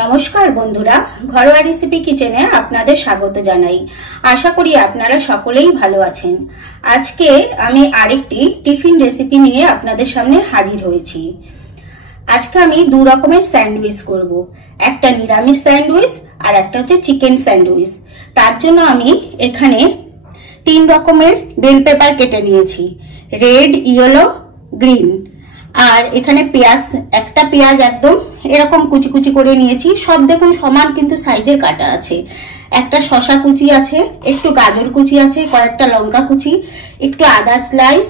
নমস্কার বন্ধুরা, ঘরোয়া রেসিপি কিচেনে আপনাদের স্বাগত জানাই। আশা করি আপনারা সকলেই ভালো আছেন। আজকে আমি আরেকটি টিফিন রেসিপি নিয়ে আপনাদের সামনে হাজির হয়েছি। আজকে আমি দু রকমের স্যান্ডউইচ করব, একটা নিরামিষ স্যান্ডউইচ আর একটা হচ্ছে চিকেন স্যান্ডউইচ। তার জন্য আমি এখানে 3 রকমের বেল পেপার কেটে নিয়েছি, রেড, ইয়েলো, গ্রিন। আর এখানে পেঁয়াজ, একটা পেঁয়াজ একদম এরকম কুচি কুচি করে নিয়েছি। সব দেখুন সমান কিন্তু সাইজের কাটা আছে। একটা শসা কুচি আছে, একটু গাজর কুচি আছে, কয়েকটা লঙ্কা কুচি, একটু আদা স্লাইস,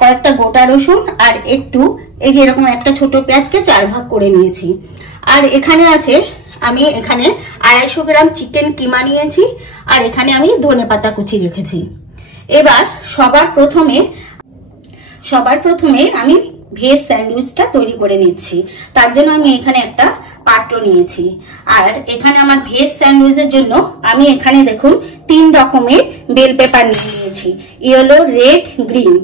কয়েকটা গোটা রসুন আর একটু এই যে এরকম একটা ছোট পেঁয়াজকে 4 ভাগ করে নিয়েছি। আর এখানে আছে, আমি এখানে 250 গ্রাম চিকেন কিমা নিয়েছি। আর এখানে আমি ধনেপাতা কুচি রেখেছি। এবার সবার প্রথমে আমি ভেজ স্যান্ডউইচটা তৈরি করে নিচ্ছি। তার জন্য আমি এখানে একটা পাত্র নিয়েছি। আর এখানে আমার ভেজ স্যান্ডউইচের জন্য আমি এখানে দেখুন 3 রকমের বেল পেপার নিয়েছি, ইয়েলো, রেড, গ্রিন।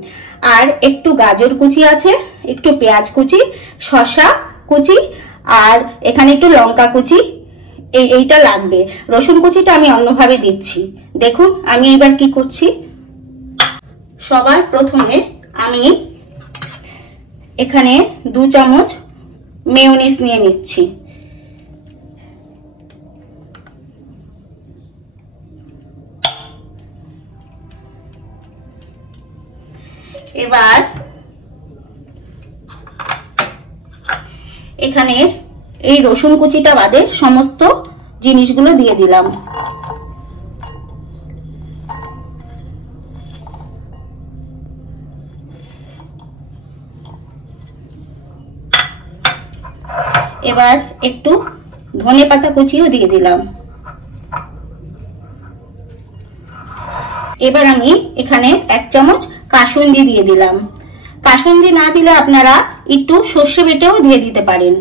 আর একটু গাজর কুচি আছে, একটু পেঁয়াজ কুচি, শসা কুচি আর এখানে একটু লঙ্কা কুচি। এইটা লাগবে। রসুন কুচিটা আমি অন্যভাবে দিচ্ছি। দেখুন আমি এবার কি করছি। সবার প্রথমে আমি এখানে 2 চামচ মেয়োনিজ নিয়ে নিচ্ছি। এবার এখানে এই রসুন কুচিটা বাদে সমস্ত জিনিসগুলো দিয়ে দিলাম। এবার একটু ধনেপাতা কুচিও দিয়ে দিলাম। এবার আমি এখানে 1 চামচ কাসুন্দি দিয়ে দিলাম। কাসুন্দি না দিলে আপনারা একটু সর্ষে বেটেও দিয়ে দিতে পারেন।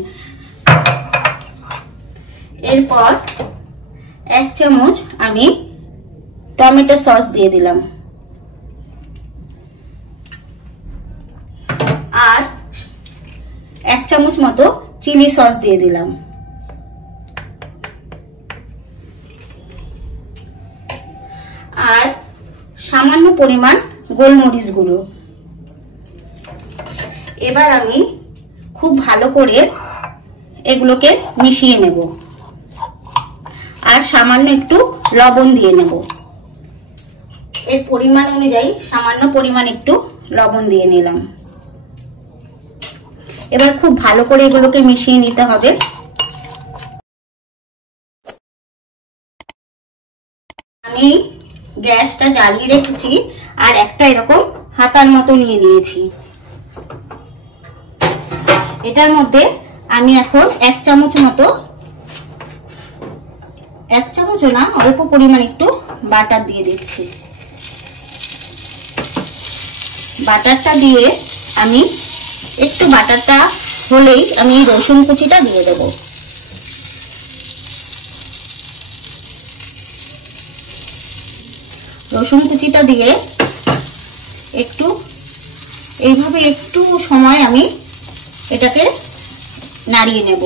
এরপর 1 চামচ আমি টমেটো সস দিয়ে দিলাম। আর 1 চামচ মতো চিলি সস দিয়ে দিলাম। আর সামান্য পরিমাণ গোলমরিচ গুঁড়ো। এবার আমি খুব ভালো করে এগুলোকে মিশিয়ে নেব। আর সামান্য একটু লবণ দিয়ে নেব। এর পরিমাণ অনুযায়ী সামান্য পরিমাণ একটু লবণ দিয়ে নিলাম। এবার খুব ভালো করে এগুলোকে মিশিয়ে নিতে হবে। আমি গ্যাসটা জ্বালিয়ে রেখেছি আর একটা এরকম হাতার মতো নিয়ে নিয়েছি। এটার মধ্যে আমি এখন 1 চামচ মতো, 1 চামচও না, অল্প পরিমাণ একটু বাটার দিয়ে দিচ্ছি। বাটারটা দিয়ে আমি একটু বাটারটা হলেই আমি রসুন কুচিটা দিয়ে দেব। রসুন কুচিটা দিয়ে একটু এইভাবে একটু সময় আমি এটাকে নাড়িয়ে নেব।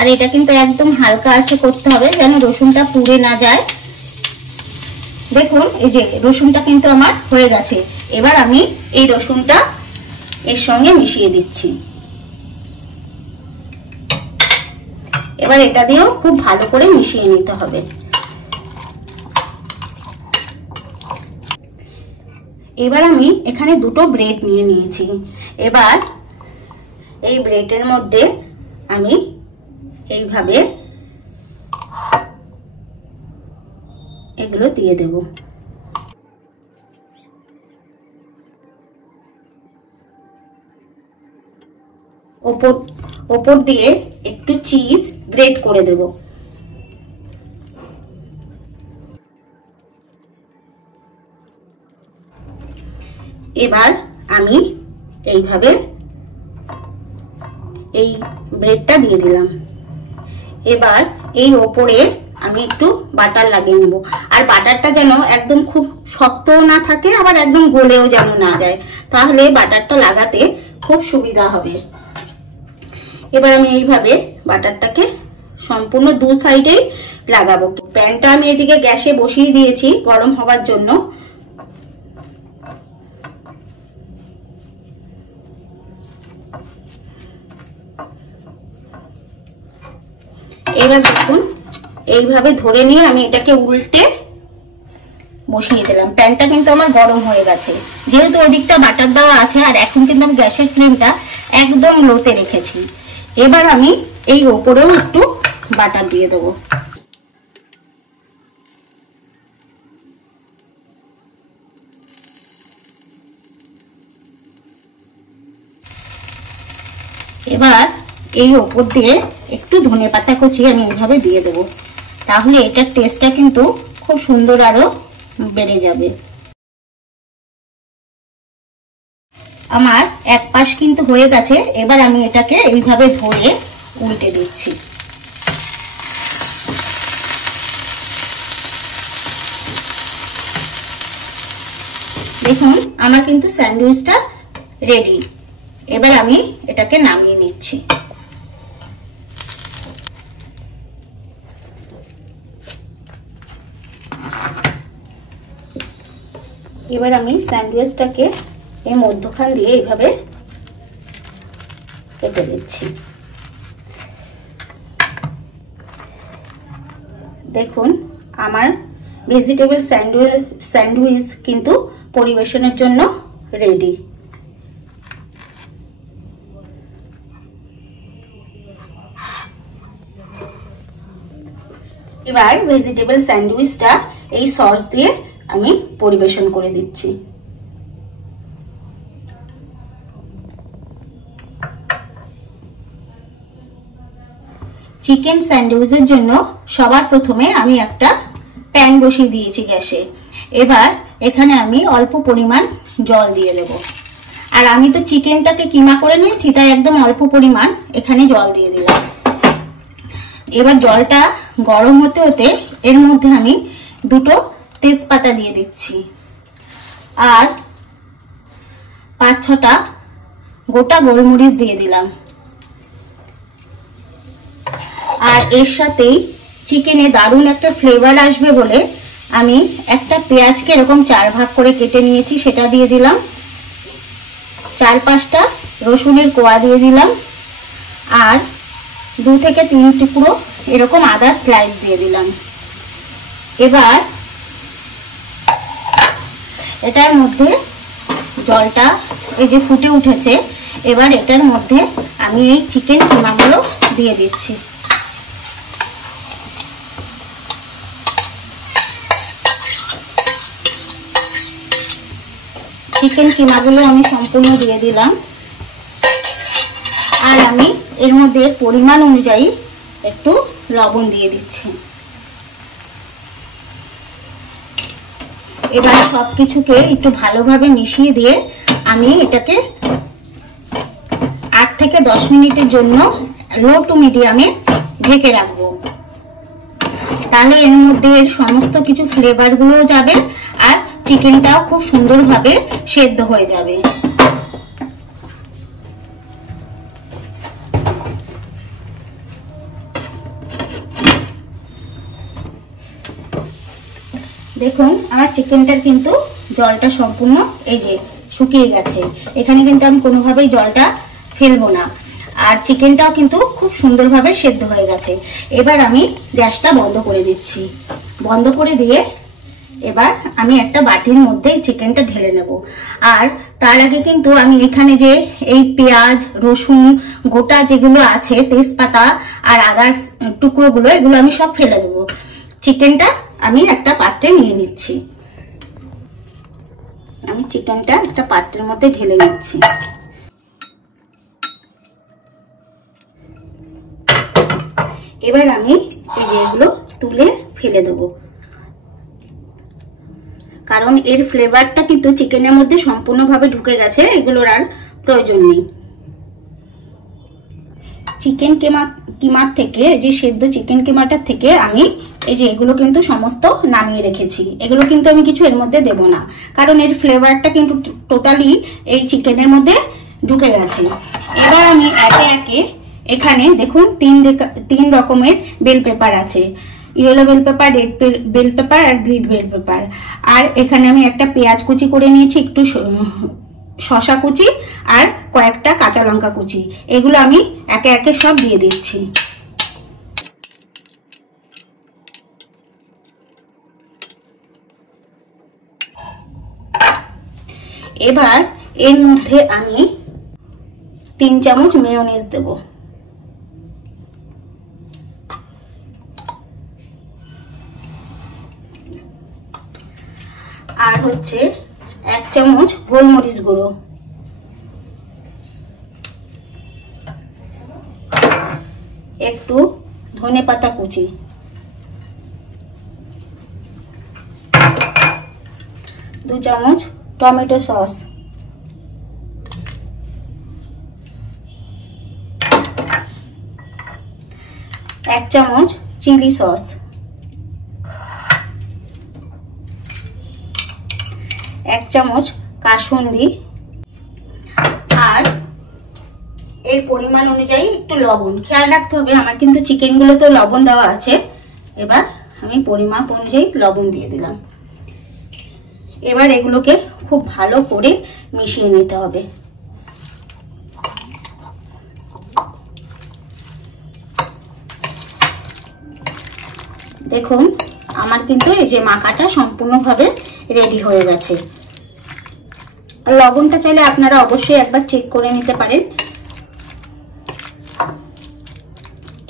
আর এটা কিন্তু একদম হালকা আছে করতে হবে, যেন রসুনটা পুড়ে না যায়। দেখুন এই যে রসুনটা কিন্তু আমার হয়ে গেছে। এবার আমি এই রসুনটা এর সঙ্গে মিশিয়ে দিচ্ছি। এবার এটা দিয়েও খুব ভালো করে মিশিয়ে নিতে হবে। এবার আমি এখানে 2টো ব্রেড নিয়ে নিয়েছি। এবার এই ব্রেডের মধ্যে আমি এইভাবে এগুলো দিয়ে দেব। ওপর দিয়ে একটু চিজ গ্রেট করে দেব। এবার আমি এইভাবে এই ব্রেডটা দিয়ে দিলাম। এবার এই ওপরে আমি একটু বাটার লাগিয়ে নেব। আর বাটারটা যেন একদম খুব শক্তও না থাকে, আবার একদম গলেও যেন না যায়, তাহলে বাটারটা লাগাতে খুব সুবিধা হবে। এবার আমি এইভাবে বাটারটাকে সম্পূর্ণ দু সাইডেই লাগাবো। প্যানটা আমি এদিকে গ্যাসে বসিয়ে দিয়েছি গরম হবার জন্য। এবার দেখুন এইভাবে ধরে নিয়ে আমি এটাকে উল্টে বসিয়ে দিলাম। প্যানটা কিন্তু আমার গরম হয়ে গেছে, যেহেতু ওই দিকটা বাটার দেওয়া আছে। আর এখন কিন্তু আমি গ্যাসের ফ্লেমটা একদম লোতে রেখেছি। এবার আমি এই ওপরেও একটু বাটার দিয়ে দেবো। এবার এই ওপর দিয়ে একটু ধনেপাতা কুচি আমি এইভাবে দিয়ে দেবো, তাহলে এটার টেস্টটা কিন্তু খুব সুন্দর আরো বেড়ে যাবে। আমার এক পাশ কিন্তু হয়ে গেছে। এবার আমি এটাকে এইভাবে ধরে উল্টে দিচ্ছি। দেখুন আমার কিন্তু স্যান্ডউইচটা রেডি। এবার আমি এটাকে নামিয়ে নিচ্ছি। এবার আমি স্যান্ডউইচটাকে এই মধ্যখান দিয়ে এইভাবে কেটে দিচ্ছি। দেখুন আমার ভেজিটেবল স্যান্ডউইচ কিন্তু পরিবেশনের জন্য রেডি। এবার ভেজিটেবল স্যান্ডউইচটা এই সস দিয়ে আমি পরিবেশন করে দিচ্ছি। চিকেন স্যান্ডউইচের জন্য সবার প্রথমে আমি একটা প্যান বসিয়ে দিয়েছি গ্যাসে। এবার এখানে আমি অল্প পরিমাণ জল দিয়ে দেব। আর আমি তো চিকেনটাকে কিমা করে নিয়েছি, তাই একদম অল্প পরিমাণ এখানে জল দিয়ে দিলাম। এবার জলটা গরম হতে হতে এর মধ্যে আমি দুটো তেজপাতা দিয়ে দিচ্ছি আর 5-6টা গোটা গোলমরিচ দিয়ে দিলাম। আর এর সাথেই চিকেনে দারুণ একটা ফ্লেভার আসবে বলে আমি একটা পেঁয়াজকে এরকম 4 ভাগ করে কেটে নিয়েছি, সেটা দিয়ে দিলাম। 4-5টা রসুনের কোয়া দিয়ে দিলাম আর 2 থেকে 3 টুকরো এরকম আদা স্লাইস দিয়ে দিলাম। এবার এটার মধ্যে জলটা এই যে ফুটে উঠেছে, এবার এটার মধ্যে আমি এই চিকেন কিমাগুলো দিয়ে দিচ্ছি। চিকেন কিমাগুলো আমি সম্পূর্ণ দিয়ে দিলাম আর আমি এর মধ্যে পরিমাণ অনুযায়ী একটু লবণ দিয়ে দিচ্ছি। এবার সবকিছুকে একটু ভালোভাবে মিশিয়ে দিয়ে আমি এটাকে 8 থেকে 10 মিনিটের জন্য লো টু মিডিয়ামে ঢেকে রাখবো। তাহলে এর মধ্যে সমস্ত কিছু ফ্লেভার গুলো যাবে আর চিকেনটাও খুব সুন্দরভাবে সেদ্ধ হয়ে যাবে। দেখুন আমার চিকেনটার কিন্তু জলটা সম্পূর্ণ এই যে শুকিয়ে গেছে। এখানে কিন্তু আমি কোনোভাবেই জলটা ফেলবো না আর চিকেনটাও কিন্তু খুব সুন্দরভাবে সেদ্ধ হয়ে গেছে। এবার আমি গ্যাসটা বন্ধ করে দিচ্ছি। বন্ধ করে দিয়ে এবার আমি একটা বাটির মধ্যে চিকেনটা ঢেলে নেব। আর তার আগে কিন্তু আমি এখানে যে এই পেঁয়াজ রসুন গোটা যেগুলো আছে, তেজপাতা আর আদার টুকরোগুলো, এগুলো আমি সব ফেলে দেবো। চিকেনটা আমি একটা পাত্রে নিয়ে নিচ্ছি। আমি চিকেনটা একটা পাত্রের মধ্যে ঢেলে নিচ্ছি। এবার আমি এই যে এগুলো তুলে ফেলে দেবো, কারণ এর ফ্লেভারটা কিন্তু চিকেনের মধ্যে সম্পূর্ণভাবে ঢুকে গেছে, এগুলোর আর প্রয়োজন নেই। চিকেন কিমার থেকে, যে সেদ্ধ চিকেন কিমাটার থেকে আমি এই যে এগুলো কিন্তু সমস্ত নামিয়ে রেখেছি। এগুলো কিন্তু আমি কিছু এর মধ্যে দেব না, কারণ এর ফ্লেভারটা কিন্তু টোটালি এই চিকেনের মধ্যে ঢুকে গেছে। এবার আমি একে একে এখানে দেখুন তিন রকমের বেল পেপার আছে, yellow bell pepper, red bell pepper আর গ্রিন বেল পেপার। আর এখানে আমি একটা পেঁয়াজ কুচি করে নিয়েছি, একটু শসা কুচি আর কয়েকটা কাঁচা লঙ্কা কুচি। এগুলো আমি একে একে সব দিয়ে দিচ্ছি। এবার এর মধ্যে আমি 3 চামচ মেয়োনিজ দেব। আর হচ্ছে 1 চামচ গোলমরিচ গুঁড়ো, একটু ধনেপাতা কুচি, 2 চামচ টমেটো সস, 1 চামচ চিলি সস, 1 চামচ কাসুন্দি, আর এর পরিমাণ অনুযায়ী একটু লবণ। খেয়াল রাখতে হবে, আমার কিন্তু চিকেনগুলো তো লবণ দেওয়া আছে। এবার আমি পরিমাপ অনুযায়ী লবণ দিয়ে দিলাম। এবার এগুলোকে খুব ভালো করে মিশিয়ে নিতে হবে। দেখুন আমার কিন্তু এই যে মাখাটা সম্পূর্ণভাবে রেডি হয়ে গেছে। লবণটা চাইলে আপনারা অবশ্যই একবার চেক করে নিতে পারেন।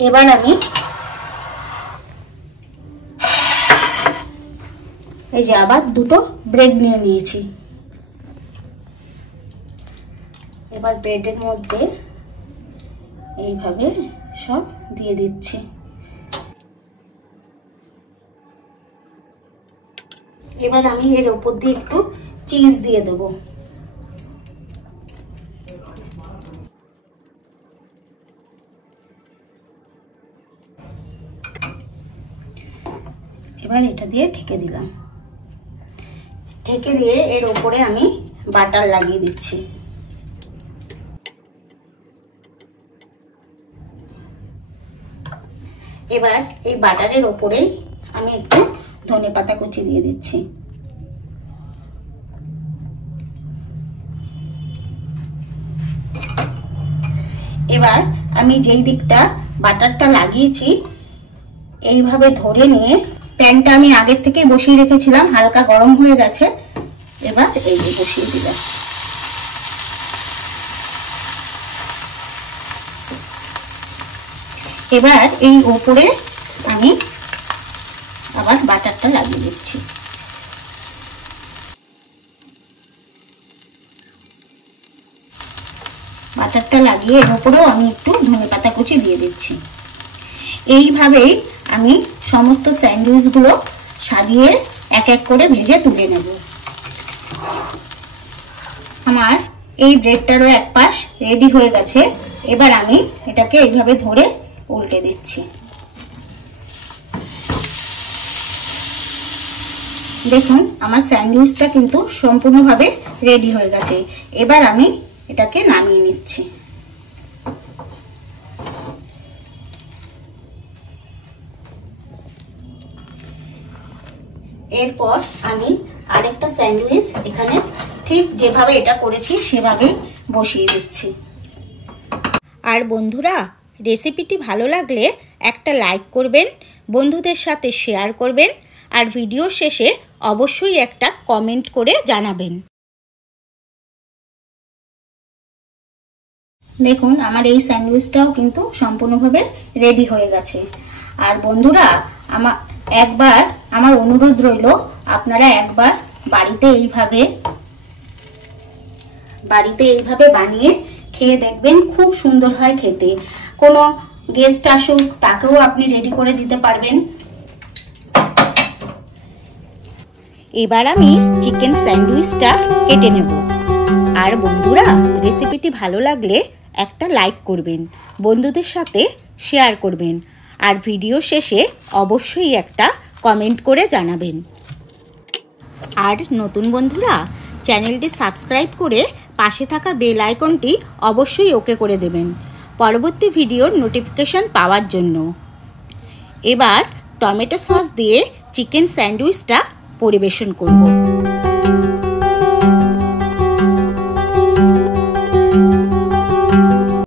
এবার আমি এই যে আবার দুটো ব্রেড নিয়ে নিয়েছি। এবার ব্রেডের মধ্যে এইভাবে সব দিয়ে দিচ্ছি। এবার আমি এর উপর দিয়ে একটু চিজ দিয়ে দেব। এবার এটা দিয়ে ঢেকে দিলাম। ঢেকে দিয়ে এর উপরে আমি বাটার লাগিয়ে দিচ্ছি। এবার এই বাটারের উপরেই আমি একটু ধনেপাতা কুচি দিয়ে দিচ্ছি। এবার আমি যেই দিকটা বাটারটা লাগিয়েছি এইভাবে ধরে নিয়ে, প্যানটা আমি আগের থেকে বসিয়ে রেখেছিলাম, হালকা গরম হয়ে গেছে। এবার এই যে বসিয়ে দিলাম। এবার এই উপরে আমি আবার বাটারটা লাগিয়ে দিচ্ছি। বাটারটা লাগিয়ে এর উপরেও আমি একটু ধনেপাতা কুচি দিয়ে দিচ্ছি। এইভাবেই আমি সমস্ত স্যান্ডউইচগুলো সাজিয়ে এক এক করে ভেজে তুলে নেব। আমার এই ব্রেডটারও এক পাশ রেডি হয়ে গেছে। এবার আমি এটাকে এইভাবে ধরে উল্টে দিচ্ছি। দেখুন আমার স্যান্ডউইচটা কিন্তু সম্পূর্ণভাবে রেডি হয়ে গেছে। এবার আমি এটাকে নামিয়ে নিচ্ছি। এরপর আমি আরেকটা স্যান্ডউইচ এখানে ঠিক যেভাবে এটা করেছি সেভাবে বসিয়ে দিচ্ছি। আর বন্ধুরা, রেসিপিটি ভালো লাগলে একটা লাইক করবেন, বন্ধুদের সাথে শেয়ার করবেন, আর ভিডিও শেষে অবশ্যই একটা কমেন্ট করে জানাবেন। দেখুন আমার এই স্যান্ডউইচটাও কিন্তু সম্পূর্ণভাবে রেডি হয়ে গেছে। আর বন্ধুরা, আমার অনুরোধ রইল, আপনারা একবার বাড়িতে এইভাবে বানিয়ে খেয়ে দেখবেন, খুব সুন্দর হয় খেতে। কোনো গেস্ট আসুক তাকেও আপনি রেডি করে দিতে পারবেন। এবার আমি চিকেন স্যান্ডউইচটা কেটে নেব। আর বন্ধুরা, রেসিপিটি ভালো লাগলে একটা লাইক করবেন, বন্ধুদের সাথে শেয়ার করবেন আর ভিডিও শেষে অবশ্যই একটা কমেন্ট করে জানাবেন। আর নতুন বন্ধুরা চ্যানেলটি সাবস্ক্রাইব করে পাশে থাকা বেল আইকনটি অবশ্যই ওকে করে দেবেন পরবর্তী ভিডিওর নোটিফিকেশন পাওয়ার জন্য। এবার টমেটো সস দিয়ে চিকেন স্যান্ডউইচটা পরিবেশন করব।